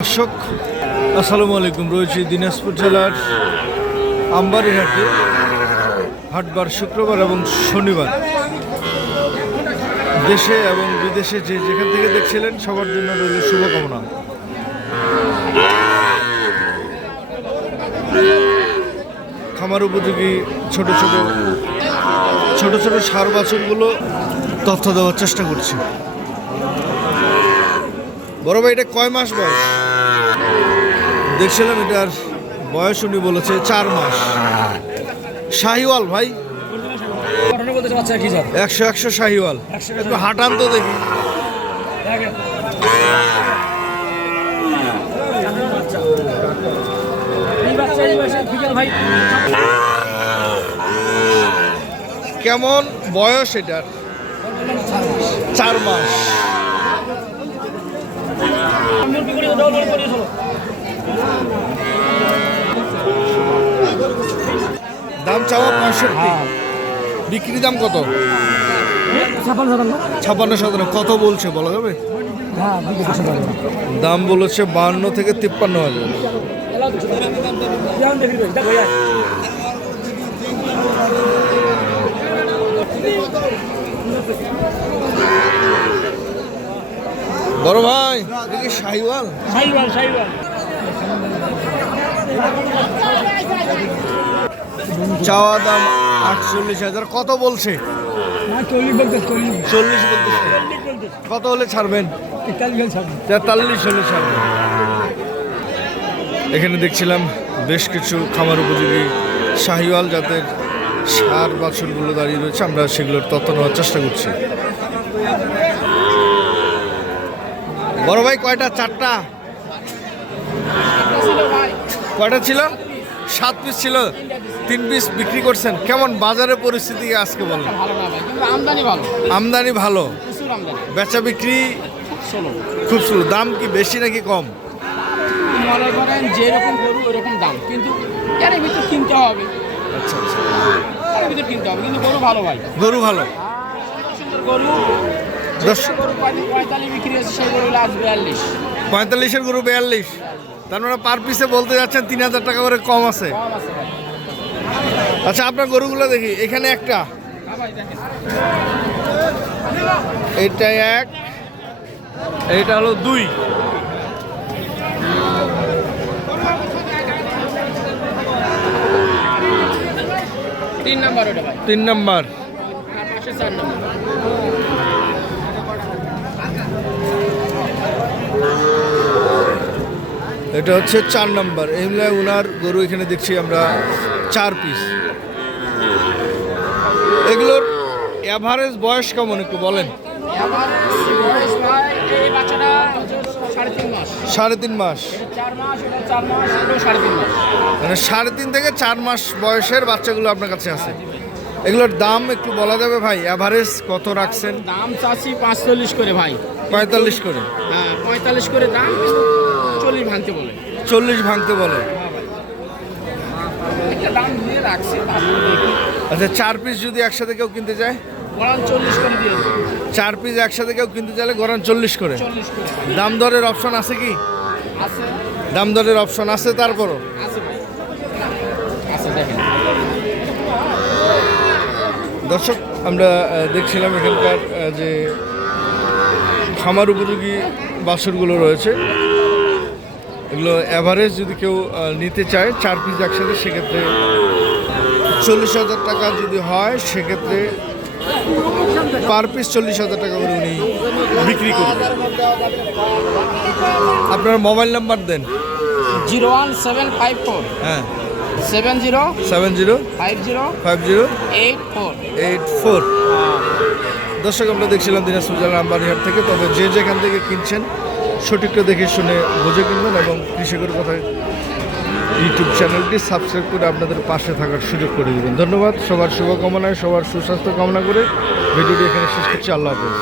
দর্শক আসসালামু আলাইকুম। রয়েছে দিনাজপুর জেলার আমবাড়ি হাটে, হাটবার শুক্রবার এবং শনিবার। দেশে এবং বিদেশে যে যেখান থেকে দেখছিলেন সবার জন্য রইল শুভকামনা। খামার উপযোগী ছোট ছোট ষাঁড় বাছুরগুলো তথ্য দেওয়ার চেষ্টা করছি। বড় ভাই, এটা কয় মাস বয়স? দেখছিলাম এটার বয়স উনি বলেছে 4 মাস। শাহিওয়াল ভাই, 100 শাহিওয়াল। একটু হাঁটান তো দেখি। কেমন বয়স এটার? 4 মাস। দাম চাওয়া 65, বিক্রি দাম কত? 56-57। কত বলছে বলা যাবে? দাম বলেছে 52 থেকে 53,000। বড় ভাই, দেখি শাহিওয়াল। চাওয়া দাম 48,000। কত বলছে? 40 বলতেছে। কত হলে ছাড়বেন? 43 হলে ছাড়বেন। এখানে দেখছিলাম বেশ কিছু খামার উপযোগী শাহিওয়াল জাতের ষাঁড় বাছুরগুলো দাঁড়িয়ে রয়েছে। আমরা সেগুলোর তথ্য নেওয়ার চেষ্টা করছি। বড় ভাই, কয়টা? 4টা? কয়টা ছিল? 7 পিস ছিল। 3 পিস বিক্রি করছেন। কেমন বাজারের পরিস্থিতি আজকে বলেন? আমদানি ভালো, বেচা বিক্রি খুব স্লো। দাম কি বেশি নাকি কম? মনে করেন যেরকম গরু ওরকম দাম, কিন্তু এর ভিতর কিনতে হবে। আচ্ছা, এর ভিতর কিনতে হবে, কিন্তু গরু ভালো ভাই। গরু ভালো। সুন্দর গরু। 45 বিক্রি হচ্ছে, সেই গরু আজ 42। 45-এর গরু 42। তার মানে পার পিসে বলতে যাচ্ছেন 3,000 টাকা করে কম আছে। আচ্ছা, আপনার গরুগুলো দেখি। এখানে একটা, এইটা 1, এইটা হলো 2। তিন নাম্বার ওটা ভাই। 3 নাম্বার। আর পাশে 4 নাম্বার। এটা হচ্ছে 4 নাম্বার। এমনি ওনার গরু এখানে দেখছি আমরা 4 পিস। এগুলোর এভারেজ বয়স কেমন একটু বলেন? এই বাচ্চাটা 3.5 মাস। 3.5 মাস। 4 মাস, এটা 4 মাস, এটা 3.5 মাস। মানে 3.5 থেকে 4 মাস বয়সের বাচ্চাগুলো আপনার কাছে আছে। এগুলোর দাম একটু বলা যাবে ভাই? এভারেজ কত রাখছেন? দাম চাচ্ছি 45 করে ভাই। 45 করে? হ্যাঁ, 45 করে দাম। 40 ভাঙতে বলে। 40 ভাঙতে বলে। একটা দাম দিয়ে রাখছি। আচ্ছা, 4 পিস যদি একসাথে কেউ কিনতে যায়? গড়ান 40 করে দিয়ে দেবো। 4 পিস একসাথে কেউ কিনতে চাইলে গড়ান 40 করে। 40 করে দাম দরের অপশন আছে কি? আছে। দাম দরের অপশন আছে তারপরও? আছে ভাই, আছে। দেখেন দর্শক, আমরা দেখছিলাম এখানকার যে খামার উপযোগী বাছুরগুলো রয়েছে, এগুলো অ্যাভারেজ যদি কেউ নিতে চায় 4 পিস একসাথে, সেক্ষেত্রে 40,000 টাকা যদি হয়, সেক্ষেত্রে পার পিস 40,000 টাকা করে উনি বিক্রি করবেন। আপনার মোবাইল নাম্বার দেন। 01754 হ্যাঁ, 70 70 50 50 84। 84। দর্শক, আমরা দেখছিলাম দিনাজপুর জেলার আমবাড়িহাট থেকে। তবে যে যেখান থেকে কিনছেন সঠিকটা দেখে শুনে বুঝে কিনবেন এবং কৃষকের কথা ইউটিউব চ্যানেলটি সাবস্ক্রাইব করে আপনাদের পাশে থাকার সুযোগ করে দেবেন। ধন্যবাদ। সবার শুভকামনায় সবার সুস্বাস্থ্য কামনা করে ভিডিওটি এখানে শেষ করছি। আল্লাহ হাফেজ।